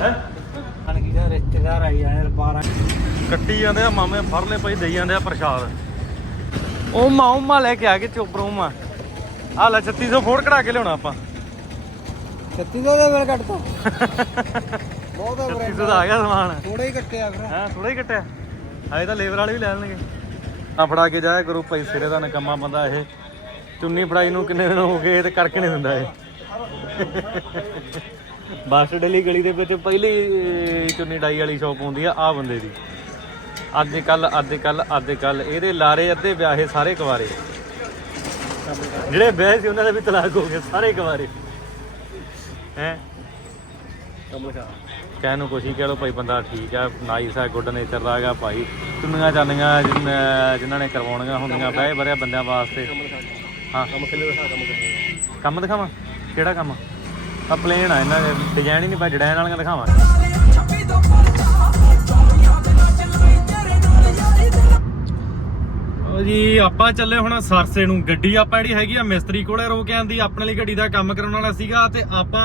ਹੈ? ਅਣ ਕੀ ਦਾ ਰਿਸ਼ਤੇਦਾਰ ਆਈ ਜਾਣੇ 12 ਕੱਟੀ ਜਾਂਦੇ ਆ ਮਾਮੇ ਫੜ ਲੈ ਭਾਈ ਦੇਈ ਜਾਂਦੇ ਆ ਪ੍ਰਸ਼ਾਦ। ਉਹ ਮਾ ਉਮਾ ਲੈ ਕੇ ਆ ਕੇ ਚੋਪਰੋਂ ਮਾ ਆ ਲੈ 3600 ਫੋੜ ਕਢਾ ਕੇ ਲਿਆਉਣਾ ਆਪਾਂ। 36 ਦਾ ਵੇਲ ਕੱਟਤਾ ਬਹੁਤ 3600 ਦਾ ਆ ਗਿਆ ਸਮਾਨ। ਥੋੜਾ ਹੀ ਕੱਟਿਆ ਫਿਰ ਹਾਂ ਥੋੜਾ ਹੀ ਕੱਟਿਆ। ਹਾਏ ਤਾਂ ਲੇਬਰ ਵਾਲੇ ਵੀ ਲੈ ਲੈਣਗੇ। ਆ ਫੜਾ ਕੇ ਜਾਇਆ ਕਰੂ ਭਾਈ ਸਿਰੇ ਦਾ ਨਕਮਾ ਬੰਦਾ ਇਹ। ਚੁੰਨੀ ਫੜਾਈ ਨੂੰ ਕਿੰਨੇ ਦਿਨ ਹੋ ਗਏ ਤੇ ਕਰਕੇ ਨਹੀਂ ਦਿੰਦਾ ਇਹ। ਬਾਸ ਡਲੀ ਗਲੀ ਦੇ ਵਿੱਚ ਪਹਿਲੀ ਚੁੰਨੀ ਡਾਈ ਵਾਲੀ ਸ਼ਾਪ ਹੁੰਦੀ ਆ ਆ ਬੰਦੇ ਦੀ। ਅੱਜ ਕੱਲ ਅੱਜ ਕੱਲ ਅੱਜ ਕੱਲ ਇਹਦੇ ਲਾਰੇ ਅੱਧੇ ਵਿਆਹੇ ਸਾਰੇ ਕੁਵਾਰੇ। ਜਿਹੜੇ ਵਿਆਹ ਸੀ ਉਹਨਾਂ ਦਾ ਵੀ ਤਲਾਕ ਹੋ ਗਿਆ ਸਾਰੇ ਕੁਵਾਰੇ। ਹੈ? ਕਹਿਣ ਨੂੰ ਕਹਿ ਲੋ ਭਾਈ ਬੰਦਾ ਠੀਕ ਆ ਨਾਈਸ ਆ ਗੁੱਡ ਨੇਚਰ ਦਾ ਹੈਗਾ ਭਾਈ। ਚੁੰਨੀਆਂ ਚਾਨੀਆਂ ਜਿਨ੍ਹਾਂ ਨੇ ਕਰਵਾਉਣੀਆਂ ਹੁੰਦੀਆਂ ਬਹਿ ਬਰਿਆ ਬੰਦਿਆਂ ਵਾਸਤੇ। ਹਾਂ। ਕੰਮ ਕਿੱਲੇ ਕੰਮ ਕੰਮ ਦਿਖਾਵਾਂ? ਕਿਹੜਾ ਕੰਮ? ਆ ਪਲੇਨ ਆ ਇਹਨਾਂ ਦੇ ਡਿਜ਼ਾਈਨ ਹੀ ਨਹੀਂ ਪਾ ਜੜੈਨ ਵਾਲੀਆਂ ਦਿਖਾਵਾਂ। ਉਹ ਜੀ ਆਪਾਂ ਚੱਲੇ ਹੁਣ ਸਰਸੇ ਨੂੰ। ਗੱਡੀ ਆਪਾਂ ਜਿਹੜੀ ਹੈਗੀ ਆ ਮਿਸਤਰੀ ਕੋਲੇ ਰੋ ਕੇ ਆਂਦੀ ਆਪਣੇ ਲਈ ਗੱਡੀ ਦਾ ਕੰਮ ਕਰਨ ਵਾਲਾ ਸੀਗਾ ਤੇ ਆਪਾਂ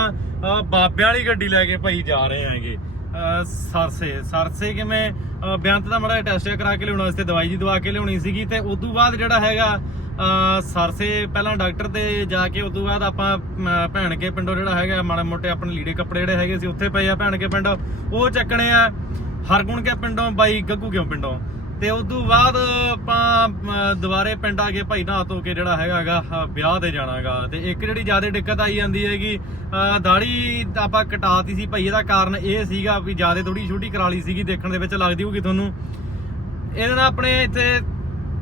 ਬਾਬਿਆਂ ਵਾਲੀ ਗੱਡੀ ਲੈ ਕੇ ਭਾਈ ਜਾ ਰਹੇ ਆਂਗੇ ਸਰਸੇ। ਸਰਸੇ ਕਿਵੇਂ ਅਹ, ਬੇਅੰਤ ਦਾ ਮੜਾ ਟੈਸਟ ਕਰਾ ਕੇ ਲਿਆਉਣਾ ਸੀ ਦਵਾਈ ਜੀ ਦਵਾ ਕੇ ਲਿਆਉਣੀ ਸੀਗੀ ਤੇ ਉਸ ਤੋਂ ਬਾਅਦ ਜਿਹੜਾ ਹੈਗਾ ਸਰਸੇ ਪਹਿਲਾਂ ਡਾਕਟਰ ਤੇ ਜਾ ਕੇ ਉਸ ਤੋਂ ਬਾਅਦ ਆਪਾਂ ਭੈਣ ਕੇ ਪਿੰਡੋਂ ਜਿਹੜਾ ਹੈਗਾ, ਮਾੜਾ ਮੋਟੇ ਆਪਣੇ ਲੀੜੇ ਕੱਪੜੇ ਜਿਹੜੇ ਹੈਗੇ ਸੀ, ਉੱਥੇ ਪਏ ਆ ਭੈਣ ਕੇ ਪਿੰਡ। ਉਹ ਚੱਕਣੇ ਆ ਹਰਗੁਣ ਕੇ ਪਿੰਡੋਂ, ਬਾਈ ਗੱਗੂ ਕਿਉਂ ਪਿੰਡੋਂ? ਤੇ ਉਸ ਤੋਂ ਬਾਅਦ ਆਪਾਂ ਦੁਬਾਰੇ ਪਿੰਡ ਆ ਕੇ ਭਾਈ ਨਹਾ ਧੋ ਕੇ ਜਿਹੜਾ ਹੈਗਾਗਾ ਵਿਆਹ ਤੇ ਜਾਣਾਗਾ ਤੇ ਇੱਕ ਜਿਹੜੀ ਜ਼ਿਆਦਾ ਦਿੱਕਤ ਆਈ ਜਾਂਦੀ ਹੈਗੀ ਦਾੜੀ ਆਪਾਂ ਕਟਾਤੀ ਸੀ ਭਾਈ, ਇਹਦਾ ਕਾਰਨ ਇਹ ਸੀਗਾ ਵੀ ਜ਼ਿਆਦਾ ਥੋੜੀ ਛੋਟੀ ਕਰਾ ਲਈ ਸੀਗੀ ਦੇਖਣ ਦੇ ਵਿੱਚ, ਲੱਗਦੀ ਹੋਊਗੀ ਤੁਹਾਨੂੰ। ਇਹਦੇ ਨਾਲ ਆਪਣੇ ਇੱਥੇ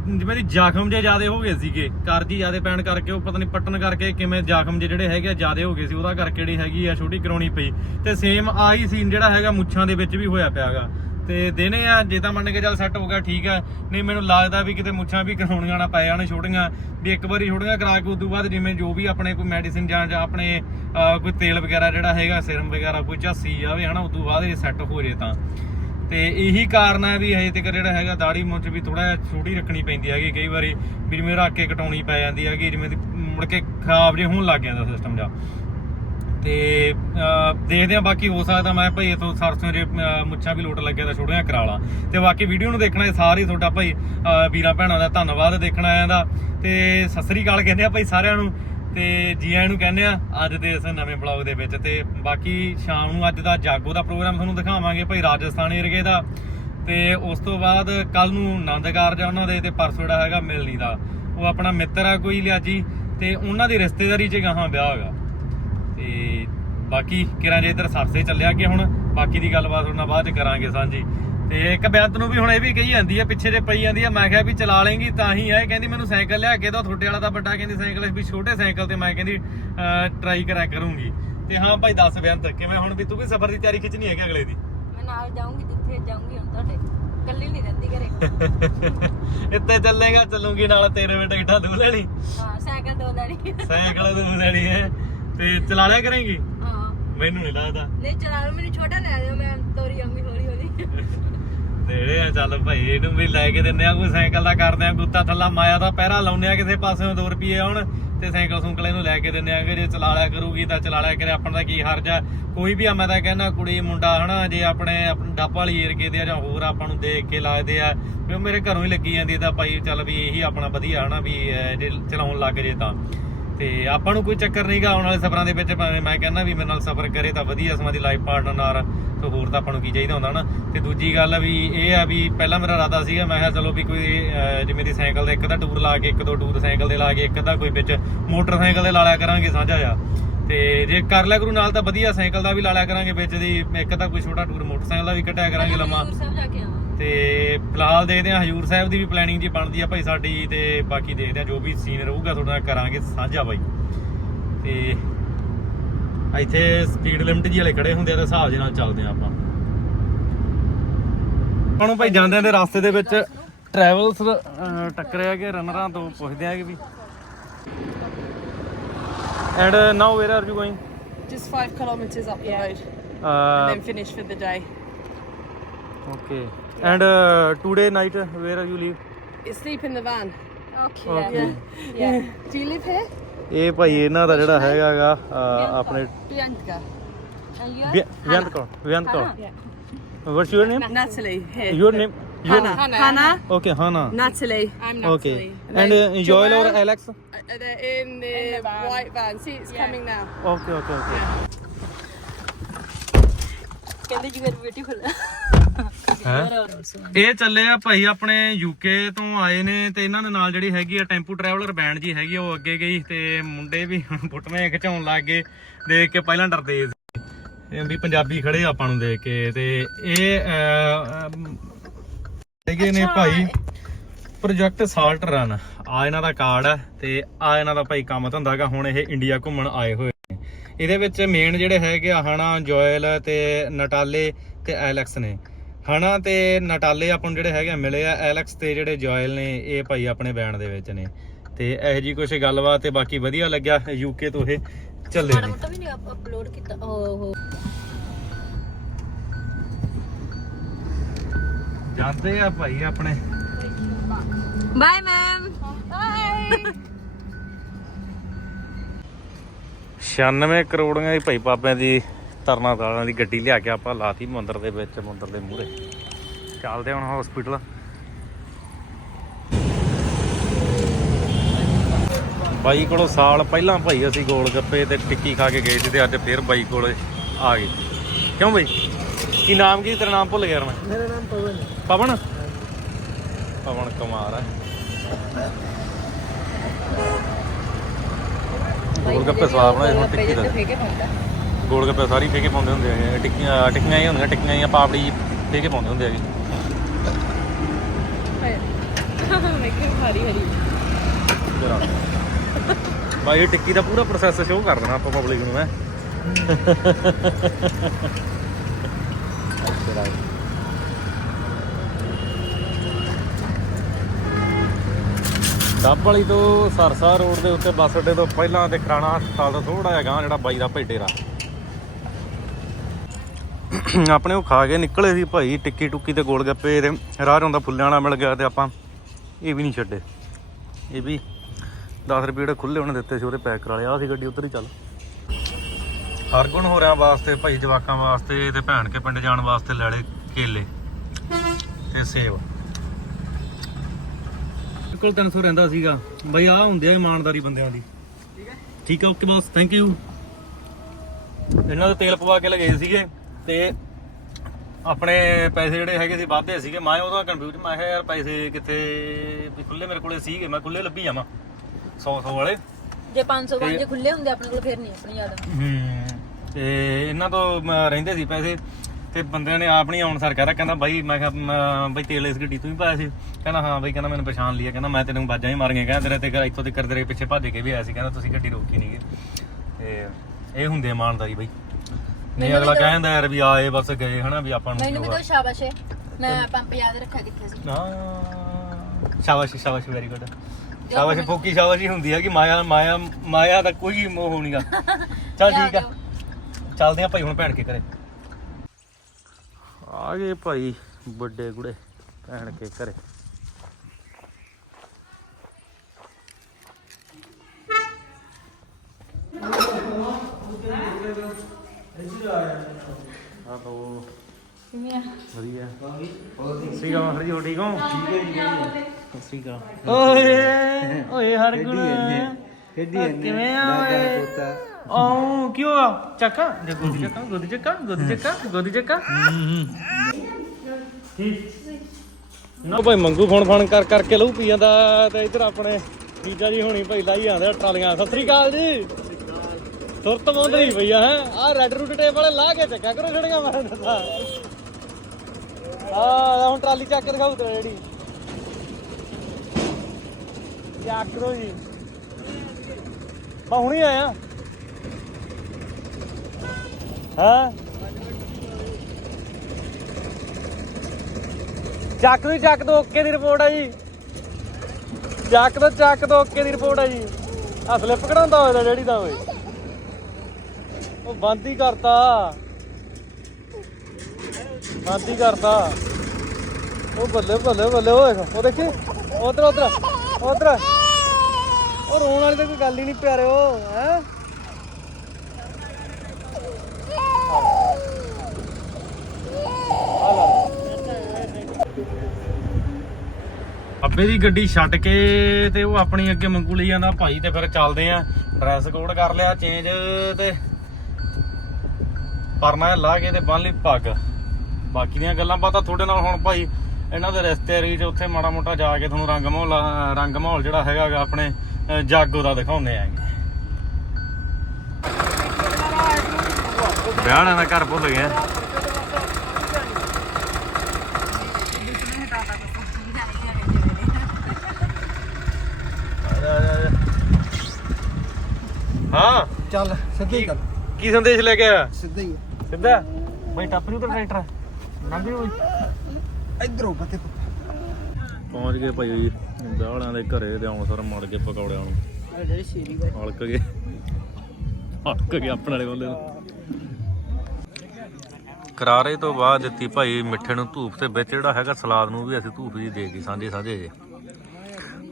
ਜਿਵੇਂ ਦੀ ਜ਼ਖਮ ਜੇ ਜ਼ਿਆਦੇ ਹੋ ਗਏ ਸੀਗੇ ਕਰਜੀ ਜ਼ਿਆਦੇ ਪੈਣ ਕਰਕੇ, ਉਹ ਪਤਾ ਨਹੀਂ ਪੱਟਣ ਕਰਕੇ ਕਿਵੇਂ ਜ਼ਖਮ ਜੇ ਜਿਹੜੇ ਹੈਗੇ ਆ ਜ਼ਿਆਦੇ ਹੋ ਗਏ ਸੀ, ਉਹਦਾ ਕਰਕੇ ਜਿਹੜੀ ਹੈਗੀ ਆ ਛੋਟੀ ਕਰਾਉਣੀ ਪਈ। ਤੇ ਸੇਮ ਆਹੀ ਸੀਨ ਜਿਹੜਾ ਹੈਗਾ ਮੁੱਛਾਂ ਦੇ ਵਿੱਚ ਵੀ ਹੋਇਆ ਪਿਆਗਾ ਤੇ ਦਿਨੇ ਆ, ਜੇ ਤਾਂ ਮੰਨ ਕੇ ਚੱਲ ਸੈੱਟ ਹੋ ਗਿਆ, ਠੀਕ ਆ। ਨਹੀਂ, ਮੈਨੂੰ ਲੱਗਦਾ ਵੀ ਕਿਤੇ ਮੁੱਛਾਂ ਵੀ ਕਰਾਉਣੀਆਂ ਨਾ ਪੈ ਜਾਣ, ਛੋਟੀਆਂ, ਵੀ ਇੱਕ ਵਾਰੀ ਛੋਟੀਆਂ ਕਰਾ ਕੇ, ਉਦੋਂ ਬਾਅਦ ਜਿਵੇਂ ਜੋ ਵੀ ਆਪਣੇ ਕੋਈ ਮੈਡੀਸਿਨ ਜਾਂ ਜਾਂ ਆਪਣੇ ਕੋਈ ਤੇਲ ਵਗੈਰਾ ਜਿਹੜਾ ਹੈਗਾ, ਸਿਰਮ ਵਗੈਰਾ ਕੋਈ ਝਾਸੀ ਜਾਵੇ, ਹਨਾ, ਉਦੋਂ ਬਾਅਦ ਇਹ ਸੈੱਟ ਹੋ ਜੇ ਤਾਂ। ਤੇ ਇਹੀ ਕਾਰਨ ਹੈ ਵੀ ਹਜੇ ਤੱਕ ਜਿਹੜਾ ਹੈਗਾ ਦਾੜੀ ਮੁੱਛ ਵੀ ਥੋੜਾ ਛੋਟੀ ਰੱਖਣੀ ਪੈਂਦੀ ਹੈਗੀ, ਕਈ ਵਾਰੀ ਵੀ ਜਿਵੇਂ ਰੱਖ ਕੇ ਕਟਾਉਣੀ ਪੈ ਜਾਂਦੀ ਹੈਗੀ ਜਿਵੇਂ ਦੀ ਮੁੜ ਕੇ ਖਰਾਬ ਜੇ ਹੋਣ ਲੱਗ ਜਾਂਦਾ ਸਿਸਟਮ ਜਾ। ਤੇ ਦੇਖਦੇ ਆ ਬਾਕੀ ਹੋ ਸਕਦਾ ਮੈਂ ਭਾਈ ਇਥੋਂ ਸਰਸੋਂ ਜੇ ਮੁੱਛਾਂ ਵੀ ਲੋਟ ਲੱਗਿਆ ਤਾਂ ਛੋੜੀਆਂ ਕਰਾ ਲਾਂ। ਤੇ ਬਾਕੀ ਵੀਡੀਓ ਨੂੰ ਦੇਖਣਾ ਇਹ ਸਾਰੇ ਤੁਹਾਡਾ ਭਾਈ ਵੀਰਾਂ ਭੈਣਾਂ ਦਾ ਧੰਨਵਾਦ ਦੇਖਣਾ ਆਇਆਂ ਦਾ। ਤੇ ਸਤਿ ਸ੍ਰੀ ਅਕਾਲ ਕਹਿੰਦੇ ਆ ਭਾਈ ਸਾਰਿਆਂ ਨੂੰ। ਤੇ ਜੀ ਆਇਆਂ ਨੂੰ ਕਹਿੰਦੇ ਆ, ਅੱਜ ਦੇ ਇਸ ਨਵੇਂ ਬਲੌਗ ਦੇ ਵਿੱਚ ਤੇ ਬਾਕੀ ਸ਼ਾਮ ਨੂੰ ਅੱਜ ਦਾ ਜਾਗੋ ਦਾ ਪ੍ਰੋਗਰਾਮ ਤੁਹਾਨੂੰ ਦਿਖਾਵਾਂਗੇ ਭਾਈ ਰਾਜਸਥਾਨ ਏਰੀਏ ਦਾ। ਤੇ ਉਸ ਤੋਂ ਬਾਅਦ ਕੱਲ ਨੂੰ ਆਨੰਦ ਕਾਰਜ ਆ ਉਹਨਾਂ ਦੇ ਤੇ ਪਰਸੋਂ ਜਿਹੜਾ ਹੈਗਾ ਮਿਲਣੀ ਦਾ। ਉਹ ਆਪਣਾ ਮਿੱਤਰ ਆ ਕੋਈ ਲਿਆਜੀ ਤੇ ਉਹਨਾਂ ਦੀ ਰਿਸ਼ਤੇਦਾਰੀ 'ਚ ਗਾਹਾਂ ਵਿਆਹ ਹੈਗਾ। ਤੇ ਬਾਕੀ ਕਿਰਾਂ ਜੇ ਇੱਧਰ ਸਰਸੇ ਚੱਲਿਆ ਕਿ ਹੁਣ, ਬਾਕੀ ਦੀ ਗੱਲਬਾਤ ਉਹਨਾਂ ਬਾਅਦ ਚ ਕਰਾਂਗੇ ਸਾਂਝੀ। ਤੇ ਇੱਕ ਬੇਅੰਤ ਨੂੰ ਵੀ ਹੁਣ ਇਹ ਵੀ ਕਹੀ ਜਾਂਦੀ ਆ ਪਿੱਛੇ ਜੇ ਪਈ ਜਾਂਦੀ ਆ ਮੈਂ ਕਿਹਾ ਵੀ ਚਲਾ ਲੇਂਗੀ ਤਾਂ ਹੀ ਆ। ਇਹ ਕਹਿੰਦੀ ਮੈਨੂੰ ਸਾਈਕਲ ਲਿਆ ਕੇ ਦੋ ਤੁਹਾਡੇ ਵਾਲਾ ਤਾਂ ਵੱਡਾ ਕਹਿੰਦੀ ਸਾਈਕਲ ਵੀ ਛੋਟੇ ਸਾਈਕਲ ਤੇ ਮੈਂ ਕਹਿੰਦੀ ਟਰਾਈ ਕਰਿਆ ਕਰੂੰਗੀ। ਤੇ ਹਾਂ ਭਾਈ ਦੱਸ ਬੇਅੰਤ ਕਿਵੇਂ ਹੁਣ ਵੀ ਤੂੰ ਵੀ ਸਫ਼ਰ ਦੀ ਤਿਆਰੀ ਖਿੱਚਣੀ ਹੈ ਕਿ ਅਗਲੇ ਦੀ? ਮੈਂ ਨਾਲ ਜਾਊਂਗੀ ਜਿੱਥੇ ਜਾਊਂਗੀ ਹੁਣ ਤੁਹਾਡੇ। ਕੱਲੀ ਨਹੀਂ ਰਹਿੰਦੀ ਘਰੇ। ਇੱਥੇ ਚੱਲੇਗਾ ਚੱਲੂਗੀ ਨਾਲ ਤੇਰੇ ਵੇ ਟਿਕਟਾਂ ਦੂ ਲੈਣੀ। ਹਾਂ ਸਾਈਕਲ ਦੋ ਲੈਣੀ। ਸਾਈਕਲ ਦੂ ਲੈਣੀ ਹੈ। ਤੇ ਚਲਾ ਲਿਆ ਕਰੇਂਗੀ? ਹਾਂ। ਮੈਨੂੰ ਨਹੀਂ ਲੱਗਦਾ। ਨਹੀਂ ਚਲਾ ਲਓ ਮੈਨੂੰ ਛੋਟਾ ਲੈ ਦਿਓ ਮੈਂ ਤੋਰੀ ਆਉਂਗੀ ਹੌਲੀ ਹੌਲੀ ਦੇੜੇ ਆ, ਚੱਲ ਭਾਈ, ਇਹਨੂੰ ਵੀ ਲੈ ਕੇ ਦਿੰਨੇ ਆ, ਕੋਈ ਸਾਈਕਲ ਦਾ ਕਰਦੇ ਆ, ਗੁੱਤਾ ਥੱਲਾ ਮਾਇਆ ਦਾ ਪਹਿਰਾ ਲਾਉਨੇ ਆ ਕਿਸੇ ਪਾਸਿਓਂ 2 ਰੁਪਏ ਆਉਣ, ਤੇ ਸਾਈਕਲ ਸੁੰਕਲੇ ਨੂੰ ਲੈ ਕੇ ਦਿੰਨੇ ਆ ਕਿ ਜੇ ਚਲਾ ਲਿਆ ਕਰੂਗੀ ਤਾਂ ਚਲਾ ਲਿਆ ਕਰੇ, ਆਪਣਾ ਦਾ ਕੀ ਹਰਜ ਕੋਈ ਵੀ ਆ, ਮੈਂ ਤਾਂ ਕਹਿੰਦਾ ਕੁੜੀ, ਮੁੰਡਾ ਹਨਾ, ਜੇ ਆਪਣੇ ਡੱਬ ਵਾਲੀ ਏਰੀਏ ਦੇ ਆ ਜਾਂ ਹੋਰ ਆਪਾਂ ਨੂੰ ਦੇਖ ਕੇ ਲਾਇਦੇ ਆ, ਵੀ ਮੇਰੇ ਘਰੋਂ ਹੀ ਲੱਗੀ ਜਾਂਦੀ ਤਾਂ ਭਾਈ ਚੱਲ ਵੀ ਇਹੀ ਆਪਣਾ ਵਧੀਆ ਹਨਾ, ਵੀ ਜੇ ਚਲਾਉਣ ਲੱਗ ਜੇ ਤਾਂ। ਤੇ ਆਪਾਂ ਨੂੰ ਕੋਈ ਚੱਕਰ ਨਹੀਂਗਾ ਆਉਣ ਵਾਲੇ ਸਫ਼ਰਾਂ ਦੇ ਵਿੱਚ ਭਾਵੇਂ ਮੈਂ ਕਹਿੰਦਾ ਵੀ ਮੇਰੇ ਨਾਲ ਸਫ਼ਰ ਕਰੇ ਤਾਂ ਵਧੀਆ ਸਮਾਂ ਦੀ ਲਾਈਫ ਪਾਰਟਨਰ ਨਾਲ ਤੇ ਹੋਰ ਤਾਂ ਆਪਾਂ ਨੂੰ ਕੀ ਚਾਹੀਦਾ ਹੁੰਦਾ ਨਾ। ਤੇ ਦੂਜੀ ਗੱਲ ਵੀ ਇਹ ਆ ਵੀ ਪਹਿਲਾਂ ਮੇਰਾ ਇਰਾਦਾ ਸੀਗਾ ਮੈਂ ਕਿਹਾ ਚਲੋ ਵੀ ਕੋਈ ਜਿਵੇਂ ਦੀ ਸਾਈਕਲ ਦਾ ਇੱਕ ਦਾ ਟੂਰ ਲਾ ਕੇ ਇੱਕ ਦੋ ਟੂਰ ਸਾਈਕਲ ਦੇ ਲਾ ਕੇ ਇੱਕ ਦਾ ਕੋਈ ਵਿੱਚ ਮੋਟਰਸਾਈਕਲ ਦੇ ਲਾ ਲਿਆ ਕਰਾਂਗੇ ਸਾਂਝਾ ਆ ਤੇ ਜੇ ਕਰ ਲਿਆ ਕਰੂ ਨਾਲ ਤਾਂ ਵਧੀਆ ਸਾਈਕਲ ਦਾ ਵੀ ਲਾ ਲਿਆ ਕਰਾਂਗੇ ਵਿੱਚ ਦੀ ਇੱਕ ਤਾਂ ਕੋਈ ਛੋਟਾ ਟੂਰ ਮੋਟਰਸਾਈਕਲ ਦਾ ਵੀ ਕੱਟਿਆ ਕਰਾਂਗੇ ਲੰਮਾ। ਤੇ ਫਿਲਹਾਲ ਦੇਖਦੇ ਆ ਹਜੂਰ ਸਾਹਿਬ ਦੀ ਵੀ ਪਲੈਨਿੰਗ ਜੀ ਬਣਦੀ ਆ ਭਾਈ ਸਾਡੀ ਤੇ ਬਾਕੀ ਦੇਖਦੇ ਆ ਜੋ ਵੀ ਸੀਨ ਰਹੂਗਾ ਤੁਹਾਡੇ ਨਾਲ ਕਰਾਂਗੇ ਸਾਂਝਾ ਬਾਈ। ਤੇ ਇੱਥੇ ਸਪੀਡ ਲਿਮਟ ਜੀ ਵਾਲੇ ਖੜੇ ਹੁੰਦੇ ਆ ਤੇ ਹਿਸਾਬ ਦੇ ਨਾਲ ਚੱਲਦੇ ਆ ਆਪਾਂ। ਨੂੰ ਭਾਈ ਜਾਂਦਿਆਂ ਦੇ ਰਸਤੇ ਦੇ ਵਿੱਚ ਟਰੈਵਲਸ ਟੱਕਰਿਆ ਕਿ ਰਨਰਾਂ ਤੋਂ ਪੁੱਛਦੇ ਆ ਕਿ ਵੀ। And now where are you going Just five kilometers up the road and Uh, then finish for the day. Okay And today night where are you leave You sleep in the van. Okay okay Yeah. Do you live here? ਇਹ ਭਾਈ ਇਹਨਾਂ ਦਾ ਜਿਹੜਾ ਹੈਗਾਗਾ ਆਪਣੇ Bianca. Beant Kaur Beant Kaur what's your name Natalie, here. Your name Hannah. Hannah. Okay Hannah Natalie. I'm okay Natalie. And Joel ਔਰ Alex Uh, They're in the, white van. See, it's coming now. Okay okay okay ਕਹਿੰਦੇ you are beautiful ਇਹ ਚੱਲੇ ਆ ਭਾਈ ਆਪਣੇ UK ਤੋਂ ਆਏ ਨੇ ਤੇ ਇਹਨਾਂ ਦੇ ਨਾਲ ਜਿਹੜੀ ਹੈਗੀ ਆ ਟੈਂਪੂ ਟਰੈਵਲਰ ਬੈਂਡ ਜੀ ਹੈਗੀ ਉਹ ਅੱਗੇ ਗਈ ਤੇ ਮੁੰਡੇ ਵੀ ਹੁਣ ਫੁੱਟਵੇਂ ਖਿਚਾਉਣ ਲੱਗ ਗਏ। ਦੇਖ ਕੇ ਪਹਿਲਾਂ ਡਰਦੇ ਸੀ। ਇਹ ਵੀ ਪੰਜਾਬੀ ਖੜੇ ਆਪਾਂ ਨੂੰ ਦੇਖ ਕੇ ਤੇ ਇਹ ਹੈਗੇ ਨੇ ਭਾਈ ਪ੍ਰੋਜੈਕਟ ਸਾਲਟ ਰਨ ਆ ਇਹਨਾਂ ਦਾ ਕਾਰਡ ਹੈ ਤੇ ਆ ਇਹਨਾਂ ਦਾ ਭਾਈ ਕੰਮ ਧੰਦਾ ਗਾ ਹੁਣ ਇਹ ਇੰਡੀਆ ਘੁੰਮਣ ਆਏ ਹੋਏ ਨੇ। ਇਹਦੇ ਵਿੱਚ ਮੇਨ ਜਿਹੜੇ ਹੈਗੇ ਆ ਹਨਾ ਜੋਇਲ ਤੇ ਨਟਾਲੇ ਤੇ ਐਲੈਕਸ ਨੇ। ਹਨਾ ਤੇ ਨਟਾਲੇ ਆਪਾਂ ਨੂੰ ਜਿਹੜੇ ਹੈਗੇ ਮਿਲੇ ਆ ਐਲੈਕਸ ਤੇ ਜਿਹੜੇ ਜੋਇਲ ਨੇ ਇਹ ਭਾਈ ਆਪਣੇ ਬੈਂਡ ਦੇ ਵਿੱਚ ਨੇ। ਤੇ ਇਹੋ ਜੀ ਕੁਝ ਗੱਲਬਾਤ ਤੇ ਬਾਕੀ ਵਧੀਆ ਲੱਗਿਆ ਯੂਕੇ ਤੋਂ ਇਹ ਚੱਲੇ ਮਾੜਾ ਨੇ। ਮੋਟਾ ਵੀ ਨਹੀਂ ਅਪਲੋਡ ਕੀਤਾ ਓਹੋ ਜਾਂਦੇ ਆ ਭਾਈ ਆਪਣੇ। ਬਾਏ ਮੈਮ ਬਾਏ 96 ਕਰੋੜਾਂ ਦੀ ਭਾਈ ਬਾਬਿਆਂ ਦੀ ਤਰਨਾ ਤਾਲਾਂ ਦੀ ਗੱਡੀ ਲਿਆ ਕੇ ਆਪਾਂ ਲਾਤੀ ਮੰਦਿਰ ਦੇ ਵਿੱਚ ਮੰਦਿਰ ਦੇ ਮੂਹਰੇ। ਚੱਲਦੇ ਹੁਣ ਹਸਪੀਟਲ ਬਾਈ ਕੋਲੋਂ ਸਾਲ ਪਹਿਲਾਂ ਭਾਈ ਅਸੀਂ ਗੋਲ ਗੱਪੇ ਤੇ ਟਿੱਕੀ ਖਾ ਕੇ ਗਏ ਸੀ ਤੇ ਅੱਜ ਫੇਰ ਬਾਈ ਕੋਲੇ ਆ ਗਏ। ਕਿਉਂ ਬਾਈ? ਕੀ ਨਾਮ ਕੀ? ਤੇਰਾ ਨਾਮ ਭੁੱਲ ਗਿਆ ਮੈਂ। ਮੇਰਾ ਨਾਮ ਪਵਨ ਹੈ। ਪਵਨ? ਪਵਨ ਕੁਮਾਰ ਹੈ। ਗੋਲ ਗੱਪੇ ਸਵਾਦ ਬਣਾਏ ਹੁਣ ਟਿੱਕੀ ਦਾ। ਗੋਲ ਗੱਪੇ ਸਾਰੀ ਫੇਕੇ ਪਾਉਂਦੇ ਹੁੰਦੇ ਆ ਟਿੱਕੀਆਂ ਟਿੱਕੀਆਂ ਹੀ ਹੁੰਦੀਆਂ ਟਿੱਕੀਆਂ ਜਾਂ ਪਾਪੜੀ ਫੇਕੇ ਪਾਉਂਦੇ ਹੁੰਦੇ ਆ. ਬਾਈ ਇਹ ਟਿੱਕੀ ਦਾ ਪੂਰਾ ਪ੍ਰੋਸੈਸ ਸ਼ੋਅ ਕਰ ਦੇਣਾ ਆਪਾਂ ਪਬਲਿਕ ਨੂੰ ਡੱਬ ਵਾਲੀ ਤੋਂ ਸਰਸਾ ਰੋਡ ਦੇ ਉੱਤੇ ਬੱਸ ਅੱਡੇ ਤੋਂ ਪਹਿਲਾਂ ਤੇ ਖਰਾਣਾ ਹਸਪਤਾਲ ਤੋਂ ਥੋੜਾ ਜਿਹਾ ਗਾਂ ਜਿਹੜਾ ਬਾਈ ਦਾ ਭੇਡੇਰਾ ਆਪਣੇ ਉਹ ਖਾ ਕੇ ਨਿਕਲੇ ਸੀ ਭਾਈ, ਟਿੱਕੀ ਟੁੱਕੀ ਤੇ ਗੋਲ ਗੱਪੇ ਤੇ ਰਾਹ ਹੁੰਦਾ ਫੁੱਲਿਆਂ ਵਾਲਾ ਮਿਲ ਗਿਆ ਤੇ ਆਪਾਂ ਇਹ ਵੀ ਨਹੀਂ ਛੱਡੇ। ਇਹ ਵੀ 10 ਰੁਪਏ ਜਿਹੜੇ ਖੁੱਲੇ ਉਹਨੇ ਦਿੱਤੇ ਸੀ ਉਹਦੇ ਪੈਕ ਕਰਾ ਲਿਆ ਆ ਸੀ ਗੱਡੀ, ਉੱਧਰ ਹੀ ਚੱਲ। ਹਰਗੁਣ ਹੋਰਿਆਂ ਵਾਸਤੇ, ਭਾਈ ਜਵਾਕਾਂ ਵਾਸਤੇ ਤੇ ਭੈਣ ਕੇ ਪਿੰਡ ਜਾਣ ਵਾਸਤੇ ਲੈ ਲਏ ਕੇਲੇ ਤੇ ਸੇਬ। ਬਿਲਕੁਲ 300 ਰਹਿੰਦਾ ਸੀਗਾ। ਬਈ ਆ ਹੁੰਦੇ ਆ ਇਮਾਨਦਾਰੀ ਬੰਦਿਆਂ ਦੀ। ਠੀਕ ਹੈ? ਓਕੇ ਬਸ ਥੈਂਕ ਯੂ ਇਹਨਾਂ ਦੇ ਤੇਲ ਪਵਾ ਕੇ ਲਗਾਏ ਸੀਗੇ। ਤੇ ਆਪਣੇ ਪੈਸੇ ਜਿਹੜੇ ਹੈਗੇ ਸੀ ਵਾਧੇ ਸੀਗੇ। ਮੈਂ ਉਹਦਾ ਕਨਫਿਊਜ਼ ਮੈਂ ਕਿਹਾ ਯਾਰ ਪੈਸੇ ਕਿੱਥੇ ਵੀ ਖੁੱਲੇ ਮੇਰੇ ਕੋਲੇ ਸੀਗੇ। ਮੈਂ ਖੁੱਲੇ ਲੱਭੀ ਜਾਵਾਂ 100 100 ਵਾਲੇ। ਜੇ 505 ਜੇ ਖੁੱਲੇ ਹੁੰਦੇ ਆਪਣੇ ਕੋਲ ਫੇਰ ਨਹੀਂ ਆਪਣੀ ਯਾਦ ਹੂੰ ਤੇ ਇਹਨਾਂ ਤੋਂ ਰਹਿੰਦੇ ਸੀ ਪੈਸੇ ਤੇ ਬੰਦਿਆਂ ਨੇ ਆਪ ਨਹੀਂ ਆਉਣ ਸਰ ਕਹਿ ਕਹਿੰਦਾ ਬਾਈ ਮੈਂ ਕਿਹਾ ਬਾਈ ਤੇਲ ਇਸ ਗੱਡੀ ਤੂੰ ਹੀ ਪਾਇਆ ਸੀ। ਕਹਿੰਦਾ ਹਾਂ ਬਾਈ ਕਹਿੰਦਾ ਮੈਨੂੰ ਪਛਾਣ ਲਿਆ ਕਹਿੰਦਾ ਮੈਂ ਤੈਨੂੰ ਬਾਜਾਂ ਹੀ ਮਾਰੀਆਂ। ਕਹਿੰਦਾ ਤੇਰੇ ਤੇ ਇੱਥੋਂ ਤੱਕ ਤੇਰੇ ਪਿੱਛੇ ਭੱਜ ਕੇ ਵੀ ਆਇਆ ਸੀ। ਕਹਿੰਦਾ ਤੁਸੀਂ ਗੱਡੀ ਰੋਕੀ ਨਹੀਂਗੇ ਤੇ ਇਹ ਹੁੰਦੀ ਇਮਾਨਦਾਰੀ ਬਾਈ। ਨਹੀਂ ਅਗਲਾ ਕਹਿੰਦਾ ਯਾਰ ਵੀ ਆਏ ਬਸ ਗਏ ਹਨਾ ਵੀ ਆਪਾਂ ਨੂੰ ਮੈਨੂੰ ਵੀ ਦੋ ਸ਼ਾਬਾਸ਼ ਮੈਂ ਪੰਪ ਯਾਦ ਰੱਖਿਆ ਕਿੱਥੇ ਸੀ। ਹਾਂ। ਸ਼ਾਬਾਸ਼ ਸ਼ਾਬਾਸ਼ ਵੈਰੀ ਗੁੱਡ ਸ਼ਾਬਾਸ਼ ਫੋਕੀ ਸ਼ਾਬਾਸ਼ ਹੀ ਹੁੰਦੀ ਆ ਕਿ ਮਾਇਆ ਮਾਇਆ ਮਾਇਆ ਦਾ ਕੋਈ ਮੋਹ ਨਹੀਂਗਾ ਚੱਲ ਠੀਕ ਆ। ਚੱਲਦੇ ਆ ਭਾਈ ਹੁਣ ਭੈਣ ਕੇ ਘਰੇ। ਆ ਗਏ ਭਾਈ ਵੱਡੇ ਗੁੜੇ ਭੈਣ ਕੇ ਘਰੇ। ਹਲੋ ਕਿਵੇਂ ਆ? ਵਧੀਆ। ਸ੍ਰੀ ਰਾਮ ਹਰੀ ਹੋ? ਠੀਕ ਹੋ ਠੀਕ ਹੈ ਜੀ ਸ੍ਰੀ ਰਾਮ ਓਏ ਓਏ ਹਰ ਗੁਣ। ਖੇਡੀ ਆ, ਕਿਵੇਂ ਆ ਓਏ? ਆਉ ਕਿਉਂ ਆ? ਚੱਕਾ। ਜੇ ਗੋਦੀ ਚੱਕਾ ਗੋਦੀ ਚੱਕਾ ਗੋਦੀ ਚੱਕਾ ਗੋਦੀ ਚੱਕਾ। ਠੀਕ। ਨਾ ਭਾਈ ਮੰਗੂ ਫੋਨ ਫੋਨ ਕਰ ਕਰਕੇ ਲਹੂ ਪੀ ਜਾਂਦਾ ਤੇ ਇੱਧਰ ਆਪਣੇ ਜੀਜਾ ਜੀ ਹੋਣੀ ਭਾਈ ਲਾਈ ਜਾਂਦੇ ਆ ਟਰਾਲੀਆਂ। ਸਤਿ ਸ੍ਰੀ ਅਕਾਲ ਜੀ। ਤੁਰਤ ਬੋਂਦਰੀ ਭਈਆ ਹੈ। ਆ ਰੈਡ ਰੂਟ ਟੇਪ ਵਾਲੇ ਲਾ ਕੇ ਚੱਕਾ ਕਰੋ ਛੜੀਆਂ ਮਾਰਨ ਦਾ। ਆ ਹੁਣ ਟਰਾਲੀ ਚੱਕ ਕੇ ਦਿਖਾਉ ਤੇ ਜਿਹੜੀ। ਚੱਕ ਕਰੋ ਜੀ। ਮੈਂ ਹੁਣੀ ਆਇਆ। ਹਾਂ? ਚੱਕ ਦੀ ਚੱਕ ਦੋ, ਓਕੇ ਦੀ ਰਿਪੋਰਟ ਆ ਜੀ। ਚੱਕ ਦੋ ਚੱਕ ਦੋ, ਓਕੇ ਦੀ ਰਿਪੋਰਟ ਆ ਜੀ। ਆ ਸਲਿੱਪ ਕਢਾਉਂਦਾ ਹੋਇਆ ਡੈਡੀ ਦਾ ਓਏ ਉਹ ਬੰਦ ਹੀ ਕਰਤਾ। ਬੰਦ ਹੀ ਕਰਤਾ। ਉਹ ਬੱਲੇ ਬੱਲੇ ਬੱਲੇ, ਓਏ, ਉਹ ਦੇਖੀ। ਉਧਰ ਉਧਰ ਉਧਰ। ਉਹ ਰੋਣ ਵਾਲੀ ਤਾਂ ਕੋਈ ਗੱਲ ਹੀ ਨਹੀਂ ਪਿਆਰਿਓ ਹੈ? ਅੱਬੇ ਦੀ ਗੱਡੀ ਛੱਡ ਕੇ ਤੇ ਉਹ ਆਪਣੀ ਅੱਗੇ ਮੰਗੂ ਲਈ ਜਾਂਦਾ, ਭਾਈ ਤੇ ਫਿਰ ਚੱਲਦੇ ਆ। ਡਰੈਸ ਕੋਡ ਕਰ ਲਿਆ ਚੇਂਜ ਤੇ ਪਰਨਾ ਲਾ ਕੇ ਤੇ ਬੰਨ ਲਈ ਪੱਗ। ਬਾਕੀ ਦੀਆਂ ਗੱਲਾਂ ਬਾਤਾਂ ਤੁਹਾਡੇ ਨਾਲ ਹੁਣ ਭਾਈ ਇਹਨਾਂ ਦੇ ਰਿਸ਼ਤੇਦਾਰੀ 'ਚ ਉੱਥੇ ਮਾੜਾ ਮੋਟਾ ਜਾ ਕੇ ਤੁਹਾਨੂੰ ਰੰਗ ਮਾਹੌਲ ਰੰਗ ਮਾਹੌਲ ਜਿਹੜਾ ਹੈਗਾ ਆਪਣੇ ਜਾਗੋ ਦਾ ਦਿਖਾਉਂਦੇ ਆਂਗੇ ਵਿਆਹ ਵਾਲਿਆਂ ਦਾ ਘਰ ਭੁੱਲ ਗਿਆ। ਹਾਂ। ਚੱਲ ਸਿੱਧੇ ਕਰ ਕੀ ਸੰਦੇਸ਼ ਲੈ ਕੇ ਆਇਆ? ਸਿੱਧਾ ਹੀ। ਆ। ਸਿੱਧਾ। ਬਈ ਟੱਪ ਜੂ ਤਾਂ ਟਰੈਕਟਰ। ਲੰਘ ਜੂ ਬਈ। ਇੱਧਰੋਂ ਪੱਤੇ। ਪਹੁੰਚ ਗਏ ਭਾਈ ਜੀ। ਵਿਆਹ ਦੇ ਘਰੇ ਤੇ ਆਉਣ ਸਰ ਮੜ ਕੇ ਪਕੌੜਿਆਂ ਨੂੰ। ਜਿਹੜੇ ਸ਼ੇਰੀ ਬਾਈ। ਹਲਕ ਗਏ ਹਲਕ ਗਏ ਆਪਣੇ ਵਾਲੇ ਬੰਦੇ ਨੂੰ ਕਰਾਰੇ ਤੋਂ ਬਾਅਦ ਦਿੱਤੀ ਭਾਈ ਮਿੱਠੇ ਨੂੰ ਧੂਪ ਤੇ ਵਿੱਚ ਜਿਹੜਾ ਹੈਗਾ ਸਲਾਦ ਨੂੰ ਵੀ ਅਸੀਂ ਧੂਪ ਜੀ ਦੇ ਕੇ ਸਾਂਝੇ ਸਾਂਝੇ ਜੇ।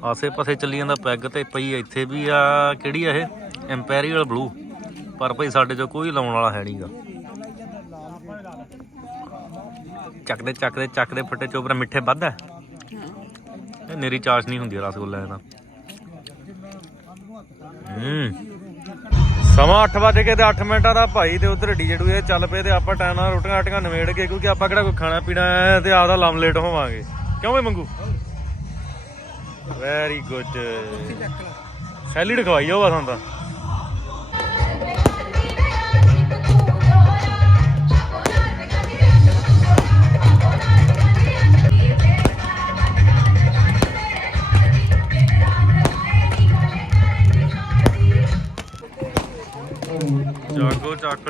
ਆਸੇ ਪਾਸੇ ਚੱਲੀ ਜਾਂਦਾ ਪੈਗ ਤੇ ਪਈ ਇੱਥੇ ਵੀ ਆ ਕਿਹੜੀ ਆ ਇਹ? ਇੰਪੈਰੀਅਲ ਬਲੂ ਪਰ ਭਾਈ ਸਾਡੇ ਚੋਂ ਕੋਈ ਲਾਉਣ ਵਾਲਾ ਹੈ ਨਹੀਂਗਾ ਚੱਕਦੇ ਚੱਕਦੇ ਚੱਕਦੇ ਫੱਟੇ ਚੋਬਰਾ ਮਿੱਠੇ ਵੱਧ ਹੈ ਇਹ ਨੇਰੀ ਚਾਸ਼ ਨਹੀਂ ਹੁੰਦੀ ਰਸਗੁੱਲਾ ਇਹਦਾ ਸਮਾਂ 8 ਵਜੇ ਕੇ ਤੇ 8 ਮਿੰਟਾਂ ਦਾ ਭਾਈ ਤੇ ਉਧਰ ਡੀਜੇ ਇਹ ਚੱਲ ਪਏ ਤੇ ਆਪਾਂ ਟਾਈਮ ਨਾਲ ਰੋਟੀਆਂ ਆਟੀਆਂ ਨਵੇੜ ਕੇ ਕਿਉਂਕਿ ਆਪਾਂ ਕਿਹੜਾ ਕੋਈ ਖਾਣਾ ਪੀਣਾ ਹੈ ਤੇ ਆਪਦਾ ਲੰਮ ਲੇਟ ਹੋਵਾਂਗੇ। ਕਿਉਂ ਵੇ ਮੰਗੂ? ਵੈਰੀ ਗੁੱਡ ਸੈਲਿਡ ਖਵਾਈ ਉਹ ਬਸ ਤਾਂ।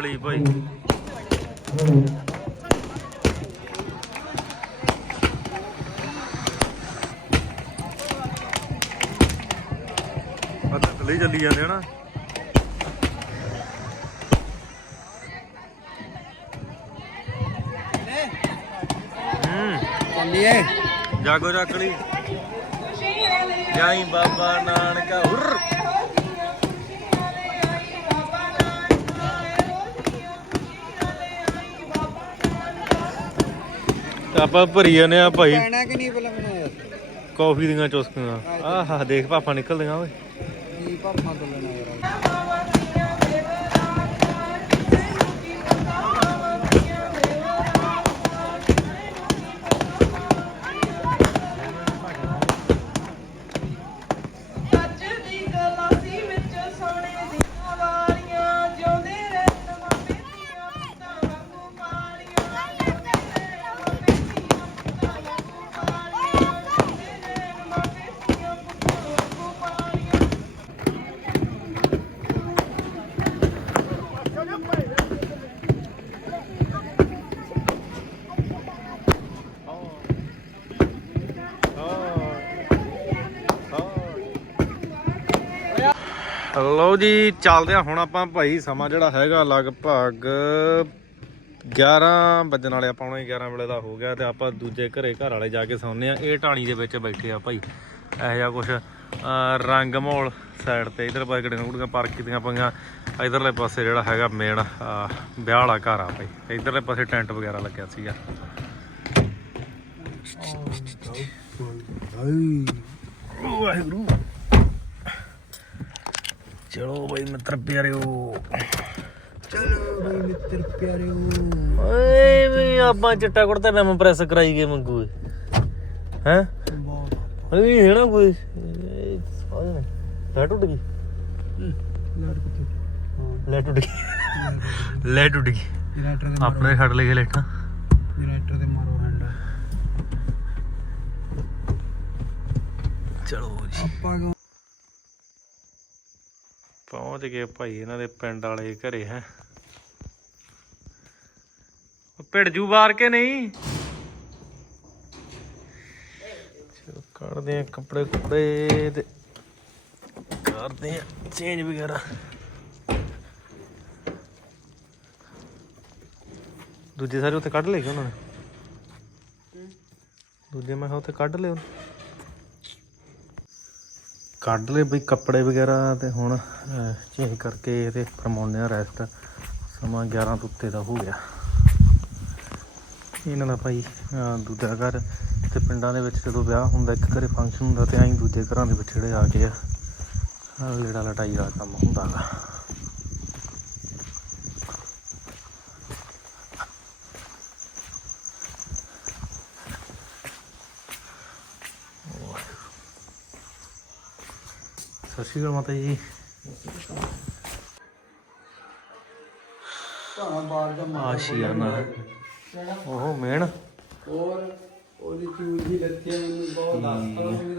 ਲਈ ਭਾਈ। ਪਤਾ ਹੀ ਚੱਲੀ ਜਾਂਦੇ ਹਨਾ ਚੱਲੀਏ। ਜਾਗੋ ਚੱਕ ਲਈ। ਜਾਈ ਬਾਬਾ ਨਾਨਕਾ ਹੁਰ। ਆਪਾਂ ਭਰੀ ਜਾਂਦੇ ਆ ਭਾਈ। ਕਹਿਣਾ ਕਿ ਨਹੀਂ ਪਹਿਲਾਂ ਮੈਨੂੰ ਯਾਰ ਕਾਫੀ ਦੀਆਂ ਚੁਸਕੀਆਂ। ਆਹ ਦੇਖ ਪਾਪਾ ਨਿਕਲਦੀਆਂ ਓਏ। ਕੀ ਪਾਪਾ ਤੋਂ ਲੈਣਾ। ਲਓ ਜੀ ਚੱਲਦੇ ਆ ਹੁਣ ਆਪਾਂ ਭਾਈ ਸਮਾਂ ਜਿਹੜਾ ਹੈਗਾ ਲਗਭਗ 11 ਵੱਜਣ ਵਾਲੇ ਆਪਾਂ ਹੁਣ 11 ਵੇਲੇ ਦਾ ਹੋ ਗਿਆ ਤੇ ਆਪਾਂ ਦੂਜੇ ਘਰੇ ਘਰ ਵਾਲੇ ਜਾ ਕੇ ਸੌਂਦੇ ਆ ਇਹ ਢਾਣੀ ਦੇ ਵਿੱਚ ਬੈਠੇ ਆ ਭਾਈ ਇਹੋ ਜਿਹਾ ਕੁਛ ਰੰਗ ਮੋਲ ਸਾਈਡ ਤੇ ਇਧਰ ਪਾਸੇ ਗੱਡੀਆਂ ਗੁੜੀਆਂ ਪਾਰਕ ਕੀਤੀਆਂ ਪਈਆਂ ਇਧਰਲੇ ਪਾਸੇ ਜਿਹੜਾ ਹੈਗਾ ਮੇਨ ਵਿਆਹ ਵਾਲਾ ਘਰ ਆ ਭਾਈ ਇਧਰਲੇ ਪਾਸੇ ਟੈਂਟ ਵਗੈਰਾ ਲੱਗਿਆ ਸੀਗਾ ਵਾਹਿਗੁਰੂ ਚਲੋ ਬਈ ਮਿੱਤਰ ਪਿਆਰਿਓ। ਚਲੋ ਬਈ ਮਿੱਤਰ ਪਿਆਰਿਓ। ਓਏ ਵੀ ਆਪਾਂ ਚਿੱਟਾ ਕੁੜਤਾ ਮੈਂ ਪ੍ਰੈਸ ਕਰਾਈ ਗਏ ਮੰਗੂ ਹੈ? ਓਏ ਹੈ ਨਾ ਕੋਈ ਲੈ ਟੁੱਟ ਗਈ? ਲੈ ਟੁੱਟ ਗਈ? ਲੈ ਟੁੱਟ ਗਈ। ਆਪਣੇ ਛੱਡ ਲਏ ਲੈਟਾਂ ਜਨਰੇਟਰ ਦੇ ਮਾਰੋ ਹੈਂਡ ਚਲੋ ਜੀ। ਆਪਾਂ ਪਹੁੰਚ ਗਏ ਭਾਈ ਇਹਨਾਂ ਦੇ ਪਿੰਡ ਵਾਲੇ ਘਰੇ ਹੈ। ਭਿੜ ਜੂ ਬਾਰ ਕੇ ਨਹੀਂ? ਚਲੋ ਕੱਢਦੇ ਆ ਕੱਪੜੇ ਕੁਪੜੇ ਤੇ ਕਰਦੇ ਆ ਚੇਂਜ ਵਗੈਰਾ। ਦੂਜੇ ਸਾਰੇ ਉੱਥੇ ਕੱਢ ਲਏ ਕਿ ਉਹਨਾਂ ਨੇ? ਦੂਜੇ ਮੈਂ ਉੱਥੇ ਕੱਢ ਲਏ ਉਹਨੇ? ਕੱਢ ਲਏ ਬਈ ਕੱਪੜੇ ਵਗੈਰਾ ਤੇ ਹੁਣ ਚੇਂਜ ਕਰਕੇ ਇਹਦੇ ਫਰਮਾਉਂਦੇ ਆ ਰੈਸਟ ਸਮਾਂ 11 ਤੋਂ ਉੱਤੇ ਦਾ ਹੋ ਗਿਆ। ਇਹਨਾਂ ਦਾ ਭਾਈ ਦੂਜਾ ਘਰ। ਤੇ ਪਿੰਡਾਂ ਦੇ ਵਿੱਚ ਜਦੋਂ ਵਿਆਹ ਹੁੰਦਾ, ਇੱਕ ਘਰੇ ਫੰਕਸ਼ਨ ਹੁੰਦਾ ਤੇ ਐਂ ਦੂਜੇ ਘਰਾਂ ਦੇ ਵਿੱਚ ਜਿਹੜੇ ਆ ਕੇ ਆਹ ਲੇੜਾ ਲਟਾਈ ਵਾਲਾ ਕੰਮ ਹੁੰਦਾ ਸਤਿ ਸ਼੍ਰੀ ਅਕਾਲ ਮਾਤਾ ਜੀ। ਦਾ ਆਸ਼ੀਆਨਾ ਉਹ ਮੇਨ ਹੋਰ ਉਹਦੀ ਚੂਜੀ ਲੱਤੀ ਮੈਨੂੰ ਬਹੁਤ ਦੱਸਦਾ ਉਹ